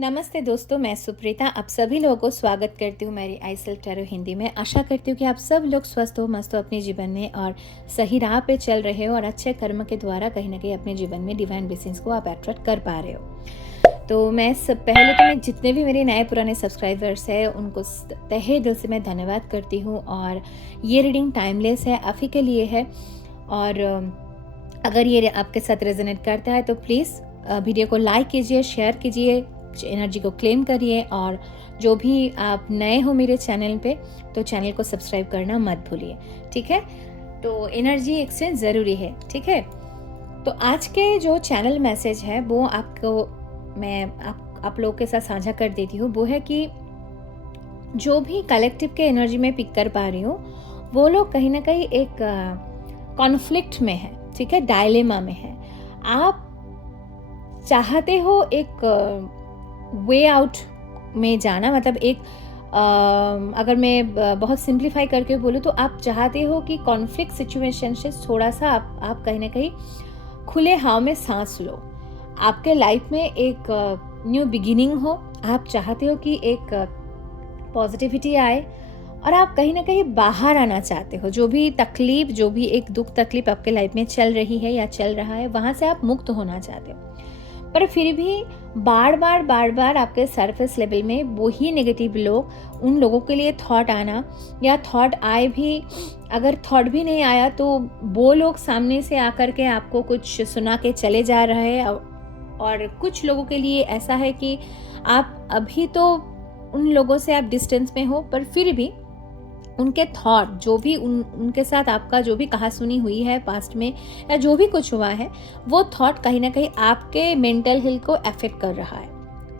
नमस्ते दोस्तों, मैं सुप्रीता आप सभी लोगों को स्वागत करती हूँ मेरी आई सेल्फ टैरो हिंदी में। आशा करती हूँ कि आप सब लोग स्वस्थ हो, मस्त हो अपने जीवन में और सही राह पे चल रहे हो और अच्छे कर्म के द्वारा कहीं ना कहीं अपने जीवन में डिवाइन ब्लेसिंग्स को आप अट्रैक्ट कर पा रहे हो। तो मैं पहले तो मैं जितने भी मेरे नए पुराने सब्सक्राइबर्स हैं उनको तहे दिल से मैं धन्यवाद करती हूँ। और ये रीडिंग टाइमलेस है, आप ही के लिए है। और अगर ये आपके साथ रेजोनेट करता है तो प्लीज़ वीडियो को लाइक कीजिए, शेयर कीजिए, एनर्जी को क्लेम करिए। और जो भी आप नए हो मेरे चैनल पे तो चैनल को सब्सक्राइब करना मत भूलिए, ठीक है। तो एनर्जी एक्सचेंज ज़रूरी है, ठीक है। तो आज के जो चैनल मैसेज है वो आपको मैं आप लोगों के साथ साझा कर देती हूँ। वो है कि जो भी कलेक्टिव के एनर्जी में पिक कर पा रही हूँ वो लोग कहीं ना कहीं एक कॉन्फ्लिक्ट में है, ठीक है, डायलेमा में है। आप चाहते हो एक वे आउट में जाना, मतलब एक अगर मैं बहुत सिंप्लीफाई करके बोलूँ तो आप चाहते हो कि कॉन्फ्लिक्ट सिचुएशन से थोड़ा सा आप कहीं ना कहीं खुले हवा में सांस लो। आपके लाइफ में एक न्यू बिगिनिंग हो, आप चाहते हो कि एक पॉजिटिविटी आए और आप कहीं ना कहीं बाहर आना चाहते हो। जो भी तकलीफ, जो भी एक दुख तकलीफ आपके लाइफ में चल रही है या चल रहा है, वहाँ से आप मुक्त होना चाहते हो। पर फिर भी बार बार आपके सरफेस लेवल में वही नेगेटिव लोग, उन लोगों के लिए थॉट आना, या थॉट आए भी, अगर थॉट भी नहीं आया तो वो लोग सामने से आकर के आपको कुछ सुना के चले जा रहे हैं। और कुछ लोगों के लिए ऐसा है कि आप अभी तो उन लोगों से आप डिस्टेंस में हो, पर फिर भी उनके थॉट, जो भी उनके साथ आपका जो भी कहासुनी हुई है पास्ट में या जो भी कुछ हुआ है, वो थॉट कहीं ना कहीं आपके मेंटल हेल्थ को अफेक्ट कर रहा है,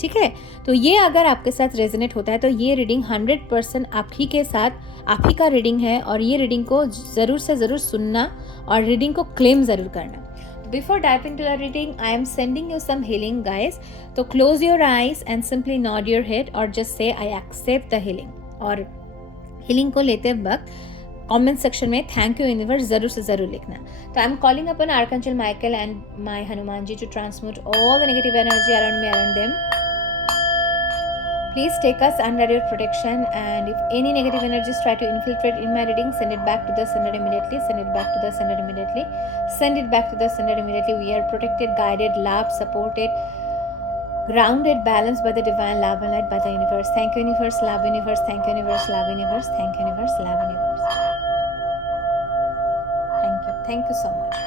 ठीक है। तो ये अगर आपके साथ रेजोनेट होता है तो ये रीडिंग 100% आप ही के साथ, आप ही का रीडिंग है। और ये रीडिंग को ज़रूर से ज़रूर सुनना और रीडिंग को क्लेम ज़रूर करना। Before diving into the reading, I am sending you some healing, guys. So close your eyes and simply nod your head or just say I accept the healing. और हीलिंग को लेते वक्त comment section में thank you universe ज़रूर से ज़रूर लिखना। तो आई एम कॉलिंग अपन archangel Michael and my Hanuman ji to transmute all the negative energy around me, around them. Please take us under your protection, and if any negative energies try to infiltrate in my reading, send it back to the sender immediately. Send it back to the sender immediately. Send it back to the sender immediately. We are protected, guided, loved, supported, grounded, balanced by the divine love and light by the universe. Thank you universe, love universe, thank you universe, love universe, thank you universe, love universe. Thank you so much.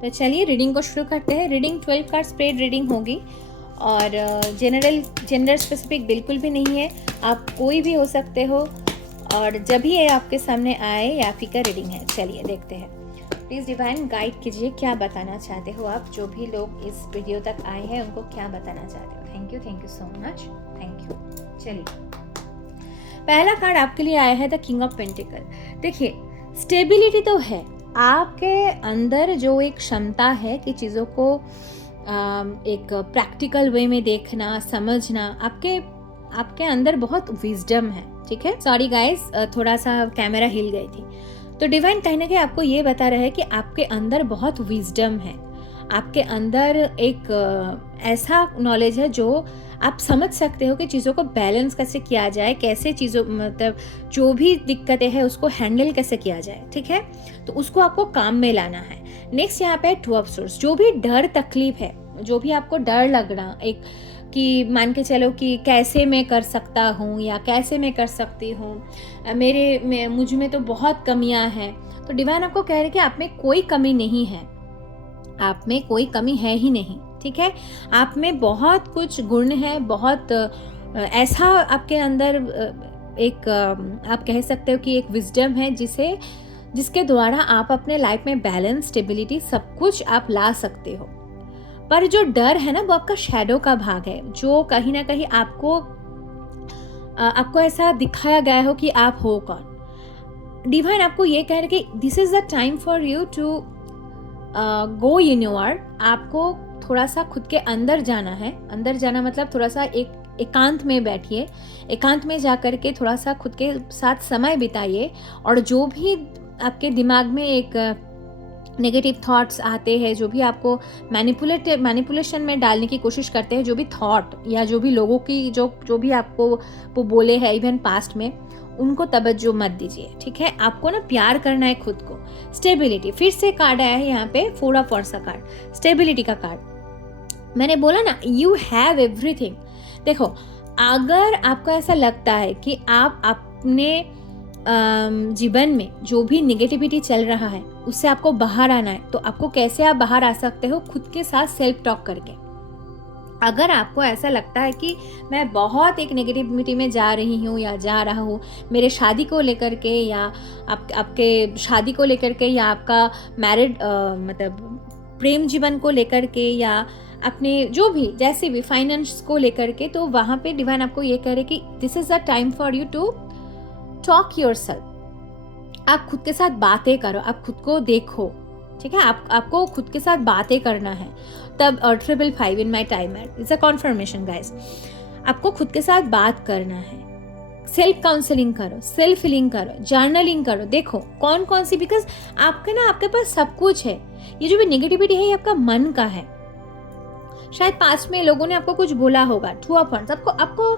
तो चलिए reading को शुरू करते हैं। Reading 12 card spread reading होगी और gender specific बिल्कुल भी नहीं है, आप कोई भी हो सकते हो। और जब भी ये आपके सामने आए या आप ही का रीडिंग है। चलिए देखते हैं। प्लीज़ डिवाइन गाइड कीजिए, क्या बताना चाहते हो आप। जो भी लोग इस वीडियो तक आए हैं उनको क्या बताना चाहते हो। Thank you so much, thank you. चलिए, पहला कार्ड आपके लिए आया है द किंग ऑफ पेंटिकल। देखिए, स्टेबिलिटी तो है आपके अंदर, जो एक क्षमता है कि चीज़ों को एक प्रैक्टिकल वे में देखना, समझना, आपके अंदर बहुत विजडम है, ठीक है। सॉरी गाइस, थोड़ा सा कैमरा हिल गई थी। तो डिवाइन कहीं ना कहीं आपको ये बता रहा है कि आपके अंदर बहुत विजडम है, आपके अंदर एक ऐसा नॉलेज है जो आप समझ सकते हो कि चीज़ों को बैलेंस कैसे किया जाए, कैसे चीज़ों, मतलब जो भी दिक्कतें हैं उसको हैंडल कैसे किया जाए, ठीक है। तो उसको आपको काम में लाना है। नेक्स्ट यहाँ पे 2 ऑफ सोर्स। जो भी डर तकलीफ है, जो भी आपको डर लग रहा, एक कि मान के चलो कि कैसे मैं कर सकता हूँ या कैसे मैं कर सकती हूँ, मुझ में तो बहुत कमियाँ हैं। तो डिवाइन आपको कह रहे हैं कि आप में कोई कमी नहीं है, आप में कोई कमी है ही नहीं, ठीक है। आप में बहुत कुछ गुण है, बहुत ऐसा आपके अंदर एक आप कह सकते हो कि एक विजडम है जिसके द्वारा आप अपने लाइफ में बैलेंस, स्टेबिलिटी, सब कुछ आप ला सकते हो। पर जो डर है ना, वो आपका शैडो का भाग है, जो कहीं ना कहीं आपको ऐसा दिखाया गया हो कि आप हो कौन। डिवाइन आपको ये कह रहे कि this is the time for you to go inward. आपको थोड़ा सा खुद के अंदर जाना है। अंदर जाना मतलब थोड़ा सा एकांत में बैठिए, एकांत में जा कर के थोड़ा सा खुद के साथ समय बिताइए। और जो भी आपके दिमाग में एक नेगेटिव थॉट्स आते हैं, जो भी आपको मैनिपुलेशन में डालने की कोशिश करते हैं, जो भी थॉट या जो भी लोगों की जो भी आपको वो बोले हैं इवन पास्ट में, उनको तवज्जो मत दीजिए, ठीक है। आपको ना प्यार करना है खुद को। स्टेबिलिटी, फिर से कार्ड आया है यहाँ पे, 4 ऑफ वांड्स का कार्ड, स्टेबिलिटी का कार्ड। मैंने बोला ना, यू हैव एवरीथिंग। देखो, अगर आपको ऐसा लगता है कि आप अपने जीवन में जो भी निगेटिविटी चल रहा है उससे आपको बाहर आना है, तो आपको कैसे आप बाहर आ सकते हो? खुद के साथ सेल्फ टॉक करके। अगर आपको ऐसा लगता है कि मैं बहुत एक नेगेटिविटी में जा रही हूँ या जा रहा हूँ, मेरे शादी को लेकर के या आपके शादी को लेकर के या आपका मैरिड मतलब प्रेम जीवन को लेकर के या अपने जो भी जैसे भी फाइनेंस को लेकर के, तो वहाँ पे डिवाइन आपको ये कह रहे कि this is the time for you to talk yourself. आप खुद के साथ बातें करो, आप खुद को देखो, ठीक है। आपको खुद के साथ बातें करना है। तब 555 in my timer it's a confirmation guys. आपको खुद के साथ बात करना है, सेल्फ काउंसलिंग करो, सेल्फ हीलिंग करो, जर्नलिंग करो। देखो कौन कौन सी, बिकॉज आपके पास सब कुछ है। ये जो भी नेगेटिविटी है ये आपका मन का है। शायद पास्ट में लोगों ने आपको कुछ बोला होगा, 2 ऑफ वांड्स। आपको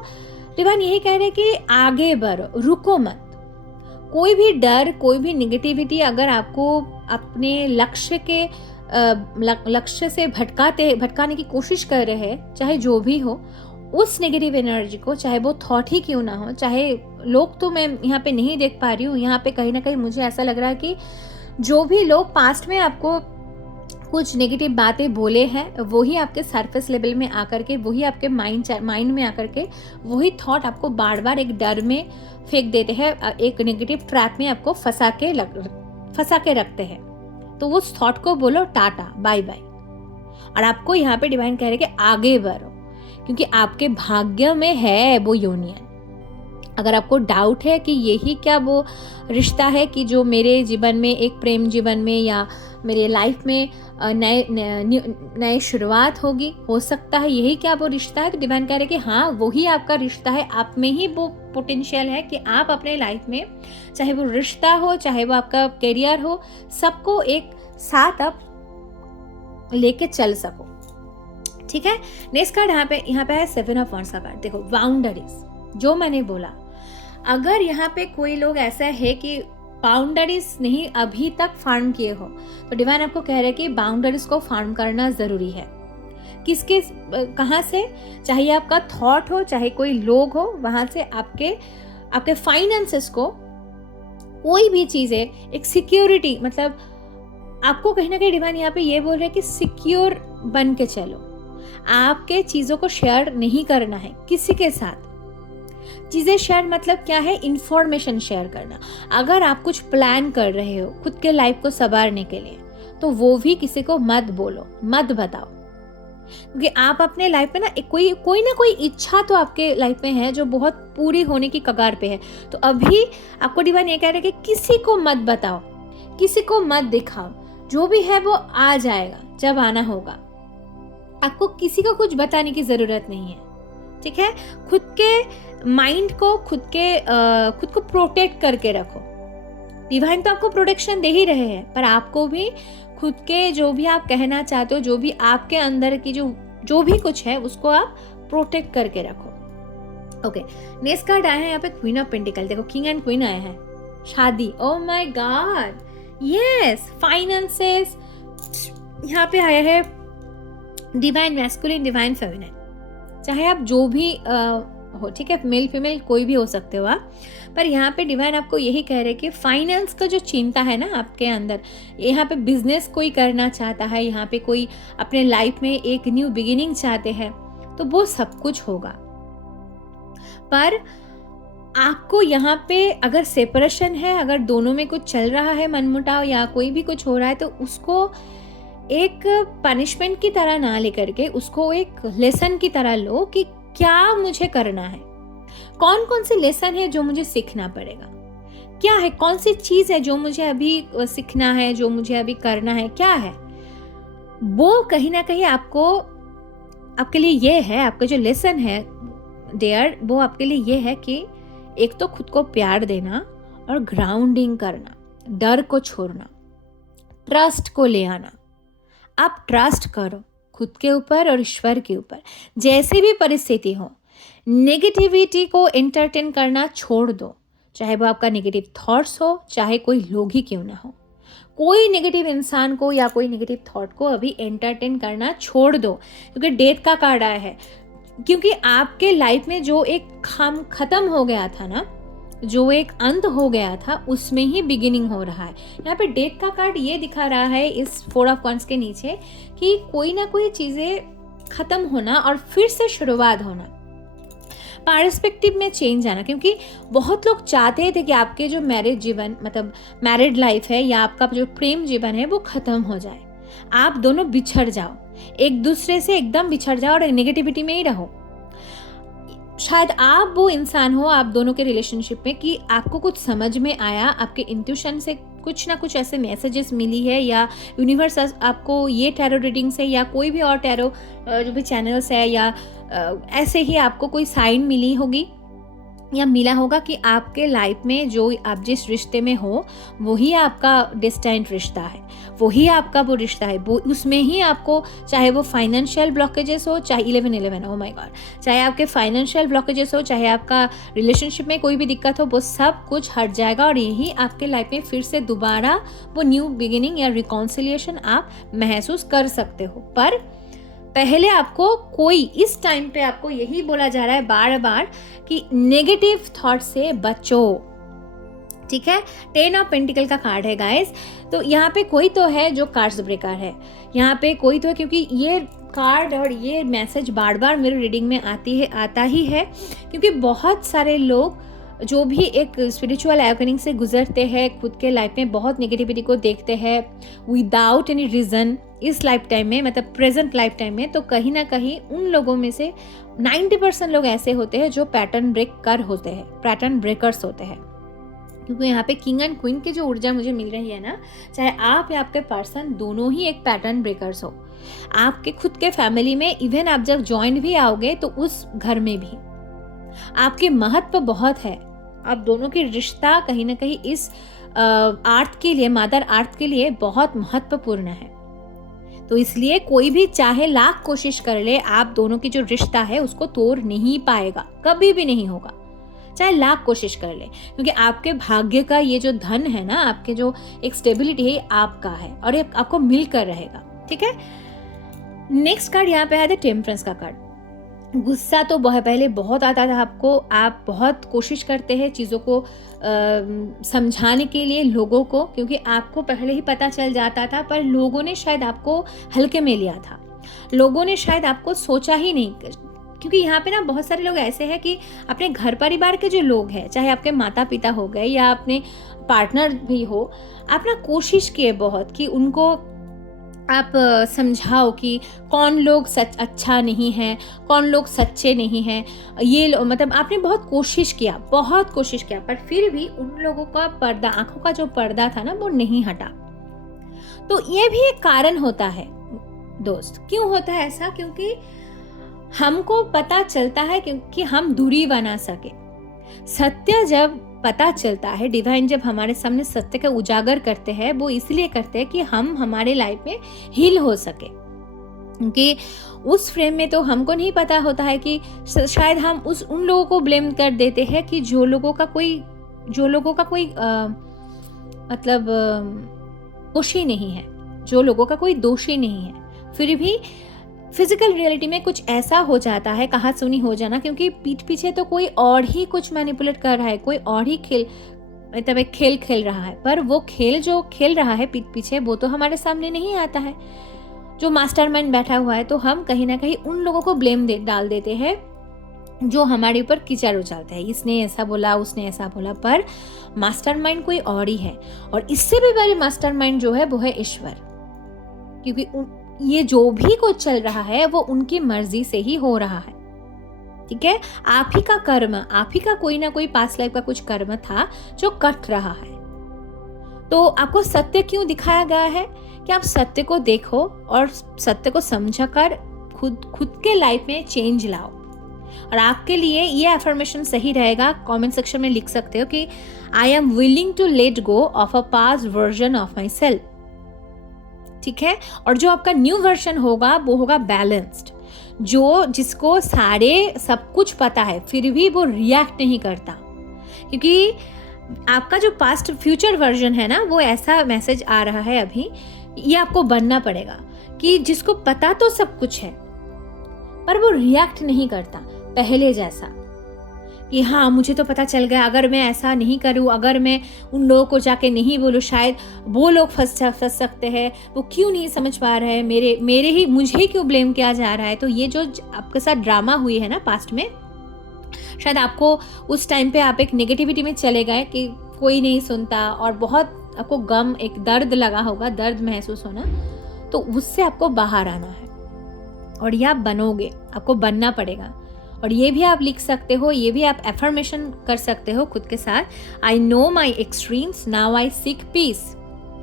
डिवाइन यही कह रहे कि आगे बढ़ो, रुको मत। कोई भी डर, कोई भी नेगेटिविटी अगर आपको अपने लक्ष्य से भटकाने की कोशिश कर रहे हैं, चाहे जो भी हो, उस नेगेटिव एनर्जी को, चाहे वो थॉट ही क्यों ना हो, चाहे लोग, तो मैं यहाँ पे नहीं देख पा रही हूँ, यहाँ पे कहीं ना कहीं मुझे ऐसा लग रहा है कि जो भी लोग पास्ट में आपको कुछ नेगेटिव बातें बोले हैं, वही आपके सरफेस लेवल में आकर के, वही आपके माइंड में आकर के, वही थॉट आपको बार बार एक डर में फेंक देते हैं, एक नेगेटिव ट्रैप में आपको फंसा के रखते हैं। तो उस थॉट को बोलो टाटा, बाय बाय। और आपको यहाँ पे डिवाइन कह रहे कि आगे बढ़ो, क्योंकि आपके भाग्य में है वो यूनियन। अगर आपको डाउट है कि यही क्या वो रिश्ता है कि जो मेरे जीवन में, एक प्रेम जीवन में या मेरे लाइफ में नए शुरुआत होगी, हो सकता है यही क्या वो रिश्ता है, तो डिवाइन कह रहे कि हाँ वही आपका रिश्ता है। आप में ही वो पोटेंशियल है कि आप अपने लाइफ में, चाहे वो रिश्ता हो, चाहे वो आपका करियर हो, सबको एक साथ आप लेके चल सको, ठीक है। नेक्स्ट कार्ड यहाँ पे है 7 ऑफ वांड्स का कार्ड। देखो, बाउंड्रीज, जो मैंने बोला, अगर यहाँ पे कोई लोग ऐसा है कि बाउंड्रीज नहीं अभी तक फार्म किए हो, तो डिवाइन आपको कह रहे हैं कि बाउंड्रीज को फार्म करना जरूरी है। किसके, कहाँ से? चाहे आपका थॉट हो, चाहे कोई लोग हो, वहां से आपके फाइनेंसेस को, कोई भी चीजें, एक सिक्योरिटी, मतलब आपको कहीं ना कहीं डिवाइन यहाँ पे ये बोल रहे हैं कि सिक्योर बन के चलो। आपके चीजों को शेयर नहीं करना है किसी के साथ। चीजें शेयर मतलब क्या है? इंफॉर्मेशन शेयर करना। अगर आप कुछ प्लान कर रहे हो खुद के लाइफ को संवारने के लिए, तो वो भी किसी को मत बोलो, मत बताओ, क्योंकि आप अपने लाइफ में ना कोई ना कोई इच्छा तो आपके लाइफ में है जो बहुत पूरी होने की कगार पे है। तो अभी आपको डिवाइन ये कह रहे हैं कि किसी को मत बताओ, किसी को मत दिखाओ, जो भी है वो आ जाएगा जब आना होगा। आपको किसी को कुछ बताने की जरूरत नहीं है, ठीक है। खुद के माइंड को, खुद को प्रोटेक्ट करके रखो। डिवाइन तो आपको प्रोटेक्शन दे ही रहे हैं, पर आपको भी खुद के जो भी आप कहना चाहते हो, जो भी आपके अंदर की जो भी कुछ है, उसको आप प्रोटेक्ट करके रखो। ओके, नेक्स्ट कार्ड आया है यहाँ पे क्वीन ऑफ पेंटिकल। देखो, किंग एंड क्वीन आया है, शादी। Oh my God, yes, finances. यहाँ पे आया है डिवाइन मैस्कुलिन, डिवाइन फेमिनिन। चाहे आप जो भी हो, ठीक है, मेल फीमेल कोई भी हो सकते हो आप, पर यहाँ पे डिवाइन आपको यही कह रहे कि फाइनेंस का जो चिंता है ना आपके अंदर, यहाँ पे बिजनेस कोई करना चाहता है, यहाँ पे कोई अपने लाइफ में एक न्यू बिगिनिंग चाहते हैं, तो वो सब कुछ होगा। पर आपको यहाँ पे अगर सेपरेशन है, अगर दोनों में कुछ चल रहा है, मनमुटाव या कोई भी कुछ हो रहा है, तो उसको एक पनिशमेंट की तरह ना लेकर के उसको एक लेसन की तरह लो कि क्या मुझे करना है, कौन कौन से लेसन है जो मुझे सीखना पड़ेगा, क्या है, कौन सी चीज है जो मुझे अभी सीखना है, जो मुझे अभी करना है, क्या है वो। कहीं ना कहीं आपके लिए ये है, आपका जो लेसन है डियर, वो आपके लिए ये है कि एक तो खुद को प्यार देना और ग्राउंडिंग करना, डर को छोड़ना, ट्रस्ट को ले आना। आप ट्रस्ट करो खुद के ऊपर और ईश्वर के ऊपर। जैसी भी परिस्थिति हो, नेगेटिविटी को एंटरटेन करना छोड़ दो, चाहे वो आपका नेगेटिव थॉट्स हो, चाहे कोई लोग ही क्यों ना हो। कोई नेगेटिव इंसान को या कोई नेगेटिव थॉट को अभी एंटरटेन करना छोड़ दो, क्योंकि डेथ का कार्ड आया है। क्योंकि आपके लाइफ में जो एक खत्म हो गया था ना, जो एक अंत हो गया था, उसमें ही बिगिनिंग हो रहा है। यहाँ पे डेथ का कार्ड ये दिखा रहा है इस 4 ऑफ वंस के नीचे कि कोई ना कोई चीज़ें ख़त्म होना और फिर से शुरुआत होना, पर्सपेक्टिव में चेंज आना। क्योंकि बहुत लोग चाहते थे कि आपके जो मैरिज जीवन, मतलब मैरिड लाइफ है या आपका जो प्रेम जीवन है, वो ख़त्म हो जाए, आप दोनों बिछड़ जाओ, एक दूसरे से एकदम बिछड़ जाओ और नेगेटिविटी में ही रहो। शायद आप वो इंसान हो आप दोनों के रिलेशनशिप में कि आपको कुछ समझ में आया, आपके इंट्यूशन से कुछ ना कुछ ऐसे मैसेजेस मिली है, या यूनिवर्स आपको ये टैरो रीडिंग से या कोई भी और टैरो जो भी चैनल्स है या ऐसे ही आपको कोई साइन मिली होगी या मिला होगा कि आपके लाइफ में जो आप जिस रिश्ते में हो वही आपका डेस्टाइन्ड रिश्ता है, वही आपका वो रिश्ता है। वो उसमें ही आपको, चाहे वो फाइनेंशियल ब्लॉकेजेस हो, चाहे 11-11 ओ माय गॉड, चाहे आपके फाइनेंशियल ब्लॉकेजेस हो, चाहे आपका रिलेशनशिप में कोई भी दिक्कत हो, वो सब कुछ हट जाएगा और यही आपके लाइफ में फिर से दोबारा वो न्यू बिगिनिंग या रिकॉन्सिलिएशन आप महसूस कर सकते हो। पर पहले आपको इस टाइम पे आपको यही बोला जा रहा है बार बार कि नेगेटिव थॉट से बचो, ठीक है। 10 ऑफ पेंटिकल का कार्ड है गाइस। तो यहाँ पे कोई तो है जो कार्ड्स ब्रेकर है, यहाँ पे कोई तो है, क्योंकि ये कार्ड और ये मैसेज बार बार मेरे रीडिंग में आता ही है। क्योंकि बहुत सारे लोग जो भी एक स्पिरिचुअल अवेकनिंग से गुजरते हैं, खुद के लाइफ में बहुत नेगेटिविटी को देखते हैं विदाउट एनी रीज़न इस लाइफ टाइम में, मतलब प्रेजेंट लाइफ टाइम में, तो कहीं ना कहीं उन लोगों में से 90% लोग ऐसे होते हैं जो पैटर्न ब्रेकर्स होते हैं। क्योंकि यहाँ पे किंग एंड क्वीन की जो ऊर्जा मुझे मिल रही है ना, चाहे आप या आपके पर्सन दोनों ही एक पैटर्न ब्रेकर्स हो। आपके खुद के फैमिली में इवन आप जब ज्वाइन भी आओगे तो उस घर में भी आपके महत्व बहुत है। आप दोनों की रिश्ता कहीं ना कहीं इस आर्थ के लिए, मदर आर्थ के लिए बहुत महत्वपूर्ण है। तो इसलिए कोई भी चाहे लाख कोशिश कर ले, आप दोनों की जो रिश्ता है उसको तोड़ नहीं पाएगा, कभी भी नहीं होगा, चाहे लाख कोशिश कर ले। क्योंकि आपके भाग्य का ये जो धन है ना, आपके जो एक स्टेबिलिटी है, आपका है और ये आपको मिलकर रहेगा, ठीक है। नेक्स्ट कार्ड यहाँ पे है टेम्परेंस का कार्ड। गुस्सा तो पहले बहुत आता था आपको, आप बहुत कोशिश करते हैं चीज़ों को समझाने के लिए लोगों को, क्योंकि आपको पहले ही पता चल जाता था, पर लोगों ने शायद आपको हल्के में लिया था, लोगों ने शायद आपको सोचा ही नहीं। क्योंकि यहाँ पे ना बहुत सारे लोग ऐसे हैं कि अपने घर परिवार के जो लोग हैं, चाहे आपके माता पिता हो गए या अपने पार्टनर भी हो, आप ना कोशिश किए बहुत कि उनको आप समझाओ कि कौन लोग सच अच्छा नहीं है, कौन लोग सच्चे नहीं हैं, ये मतलब आपने बहुत कोशिश किया, पर फिर भी उन लोगों का पर्दा, आंखों का जो पर्दा था ना, वो नहीं हटा। तो ये भी एक कारण होता है दोस्त। क्यों होता है ऐसा? क्योंकि हमको पता चलता है क्योंकि हम दूरी बना सके। सत्य जब पता चलता है, डिवाइन जब हमारे सामने सत्य का उजागर करते हैं, वो इसलिए करते हैं कि हम हमारे लाइफ में हील हो सके। क्योंकि उस फ्रेम में तो हमको नहीं पता होता है कि शायद हम उन लोगों को ब्लेम कर देते हैं कि जो लोगों का कोई मतलब दोषी नहीं है, जो लोगों का कोई दोषी नहीं है, फिर भी फिजिकल रियलिटी में कुछ ऐसा हो जाता है, कहा सुनी हो जाना, क्योंकि पीठ पीछे तो कोई और ही कुछ मैनिपुलेट कर रहा है, कोई और ही एक खेल खेल रहा है, पर वो खेल जो खेल रहा है पीठ पीछे, वो तो हमारे सामने नहीं आता है, जो मास्टरमाइंड बैठा हुआ है। तो हम कहीं ना कहीं उन लोगों को ब्लेम डाल देते हैं जो हमारे ऊपर कीचड़ उछालते हैं, इसने ऐसा बोला, उसने ऐसा बोला, पर मास्टरमाइंड कोई और ही है। और इससे भी बड़ी मास्टरमाइंड जो है वो है ईश्वर। क्योंकि ये जो भी कुछ चल रहा है वो उनकी मर्जी से ही हो रहा है, ठीक है। आप ही का कर्म, आप ही का कोई ना कोई पास्ट लाइफ का कुछ कर्म था जो कट रहा है। तो आपको सत्य क्यों दिखाया गया है कि आप सत्य को देखो और सत्य को समझकर खुद के लाइफ में चेंज लाओ। और आपके लिए ये अफर्मेशन सही रहेगा, कमेंट सेक्शन में लिख सकते हो कि I am willing to let go of a past version of myself. ठीक है। और जो आपका न्यू वर्जन होगा वो होगा बैलेंस्ड, जो जिसको सारे सब कुछ पता है फिर भी वो रिएक्ट नहीं करता, क्योंकि आपका जो पास्ट फ्यूचर वर्जन है ना, वो ऐसा मैसेज आ रहा है अभी, ये आपको बनना पड़ेगा कि जिसको पता तो सब कुछ है पर वो रिएक्ट नहीं करता पहले जैसा, कि हाँ मुझे तो पता चल गया, अगर मैं ऐसा नहीं करूँ, अगर मैं उन लोगों को जाके नहीं बोलूँ, शायद वो लोग फंस सकते हैं, वो क्यों नहीं समझ पा रहे हैं, मुझे क्यों ब्लेम किया जा रहा है। तो ये जो आपके साथ ड्रामा हुई है ना पास्ट में, शायद आपको उस टाइम पे आप एक नेगेटिविटी में चले गए कि कोई नहीं सुनता, और बहुत आपको गम, एक दर्द लगा होगा, दर्द महसूस होना, तो उससे आपको बाहर आना है और ये आप बनोगे, आपको बनना पड़ेगा। और ये भी आप लिख सकते हो, ये भी आप एफर्मेशन कर सकते हो खुद के साथ, I know my extremes now I seek peace,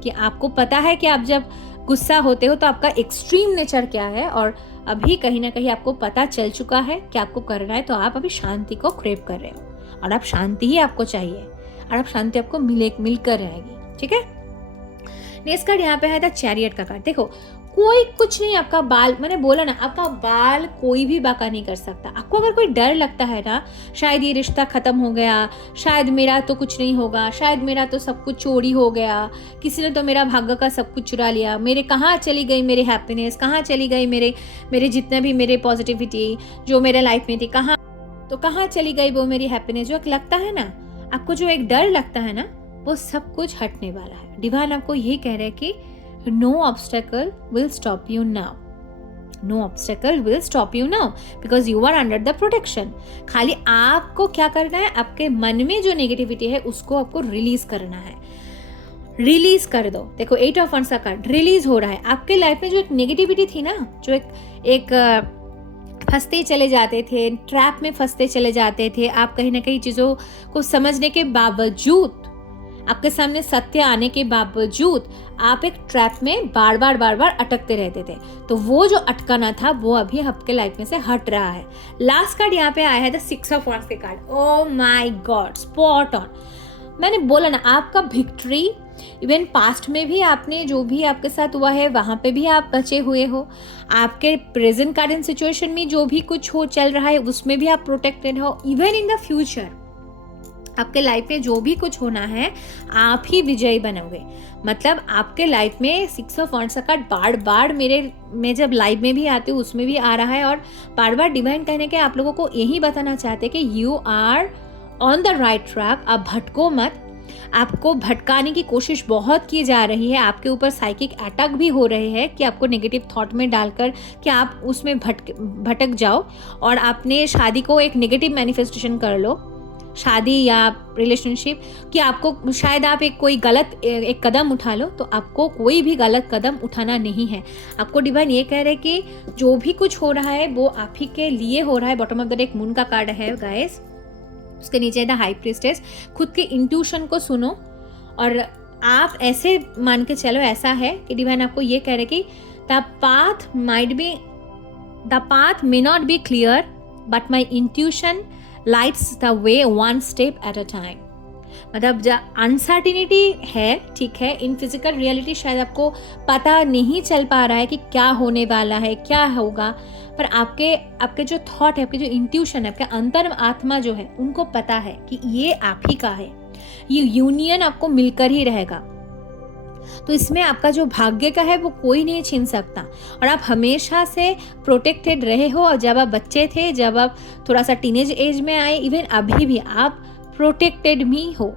कि आपको पता है कि आप जब गुस्सा होते हो तो आपका एक्सट्रीम नेचर क्या है, और अभी कहीं ना कहीं आपको पता चल चुका है कि आपको करना है, तो आप अभी शांति को क्रेव कर रहे हो, और आप शांति ही आपको चाहिए, और आप शांति आपको मिलकर रहेगी, ठीक है। नेक्स्ट कार्ड यहाँ पे है द चैरियट का कार्ड। देखो कोई कुछ नहीं, आपका बाल, मैंने बोला ना, आपका बाल कोई भी बाका नहीं कर सकता। आपको अगर कोई डर लगता है ना, शायद ये रिश्ता खत्म हो गया, शायद मेरा तो कुछ नहीं होगा, शायद मेरा तो सब कुछ चोरी हो गया, किसी ने तो मेरा भाग्य का सब कुछ चुरा लिया, मेरे कहाँ चली गई मेरी हैप्पीनेस, कहाँ चली गई मेरे जितने भी मेरे पॉजिटिविटी जो मेरे लाइफ में थी, कहाँ चली गई वो मेरी हैप्पीनेस। जो लगता है ना आपको, जो एक डर लगता है ना, वो सब कुछ हटने वाला है। डिवाइन आपको यही कह रहे हैं कि no obstacle will stop you now. No obstacle will stop you now because you are under the protection. खाली आपको क्या करना है, आपके मन में जो नेगेटिविटी है उसको आपको रिलीज करना है, रिलीज कर दो। देखो 8 ऑफ wands का कार्ड रिलीज हो रहा है। आपके लाइफ में जो एक नेगेटिविटी थी ना, जो एक फंसते चले जाते थे, ट्रैप में फंसते चले जाते थे, आप कहीं ना कहीं चीजों को समझने के बावजूद, आपके सामने सत्य आने के बावजूद आप एक ट्रैप में बार बार अटकते रहते थे, तो वो जो अटकाना था वो अभी आपके लाइफ में से हट रहा है। लास्ट कार्ड यहाँ पे आया है द 6 ऑफ wands के card. Oh my God, spot on. मैंने बोला ना, आपका विक्ट्री, इवन पास्ट में भी आपने जो भी आपके साथ हुआ है वहां पे भी आप बचे हुए हो, आपके प्रेजेंट करंट सिचुएशन में जो भी कुछ हो चल रहा है उसमें भी आप प्रोटेक्टेड हो। इवन इन द फ्यूचर आपके लाइफ में जो भी कुछ होना है आप ही विजयी बनोगे। मतलब आपके लाइफ में 6 ऑफ wands का कार्ड बार बार मैं जब लाइव में भी आती हूँ उसमें भी आ रहा है, और बार बार डिवाइन कहने के आप लोगों को यही बताना चाहते हैं कि you are on the right track. आप भटको मत, आपको भटकाने की कोशिश बहुत की जा रही है, आपके ऊपर साइकिक अटैक भी हो रहे हैं कि आपको नेगेटिव थॉट में डालकर कि आप उसमें भटक जाओ, और आपने शादी को एक नेगेटिव मैनिफेस्टेशन कर लो, शादी या रिलेशनशिप, कि आपको शायद आप कोई गलत एक कदम उठा लो, तो आपको कोई भी गलत कदम उठाना नहीं है। आपको डिवाइन ये कह रहे हैं कि जो भी कुछ हो रहा है वो आप ही के लिए हो रहा है। Bottom of the deck moon का कार्ड है गाइस, उसके नीचे द हाई प्रीस्टेस। खुद के इंट्यूशन को सुनो, और आप ऐसे मान के चलो, ऐसा है कि डिवाइन आपको ये कह रहे कि the path may not be clear but my intuition lights the way one step at a time। मतलब जब अनसर्टिनिटी है, ठीक है, इन फिजिकल रियलिटी शायद आपको पता नहीं चल पा रहा है कि क्या होने वाला है, क्या होगा, पर आपके जो थॉट है, आपके जो इंट्यूशन है, आपके अंतर आत्मा जो है, उनको पता है कि ये आप ही का है, ये यूनियन आपको मिलकर ही रहेगा। तो इसमें आपका जो भाग्य का है वो कोई नहीं छीन सकता, और आप हमेशा से प्रोटेक्टेड रहे हो। और जब आप बच्चे थे, जब आप थोड़ा सा टीनेज एज में आए, इवन अभी भी आप प्रोटेक्टेड भी हो,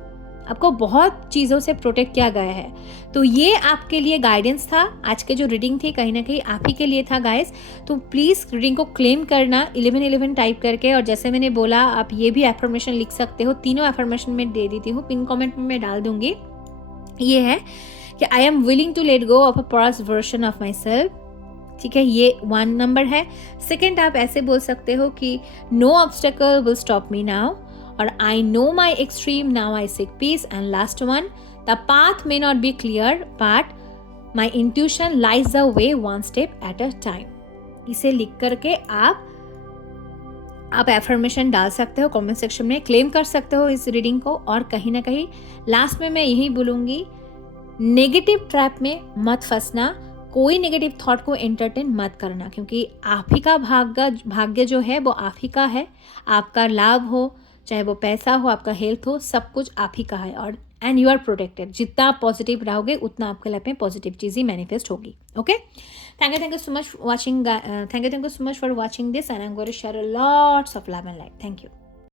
आपको बहुत चीज़ों से प्रोटेक्ट किया गया है। तो ये आपके लिए गाइडेंस था। आज के जो रीडिंग थी कहीं ना कहीं आप ही के लिए था गाइस। तो प्लीज़ रीडिंग को क्लेम करना 1111 टाइप करके, और जैसे मैंने बोला आप ये भी एफर्मेशन लिख सकते हो। तीनों एफर्मेशन में दे देती हूँ, पिन कॉमेंट में मैं डाल दूंगी। ये है कि I am willing to let go of a past version of myself, ठीक है, ये 1 नंबर है। सेकेंड आप ऐसे बोल सकते हो कि no obstacle will stop me now, और I know my extreme now I seek peace. And last one, the path may not be clear but my intuition lies the way one step at a time. इसे लिख करके आप affirmation डाल सकते हो, comment section में claim कर सकते हो इस रीडिंग को। और कहीं ना कहीं लास्ट में मैं यही बोलूँगी, नेगेटिव ट्रैप में मत फंसना, कोई नेगेटिव थॉट को एंटरटेन मत करना, क्योंकि आप ही का भाग्य जो है वो आप ही का है। आपका लाभ हो, चाहे वो पैसा हो, आपका हेल्थ हो, सब कुछ आप ही का है। और एंड यू आर प्रोटेक्टेड। जितना आप पॉजिटिव रहोगे उतना आपके लाइफ में पॉजिटिव चीज़ ही मैनिफेस्ट होगी। Okay, thank you so much watching, thank you so much for watching this, and I am going to share lots of love and light. Thank you.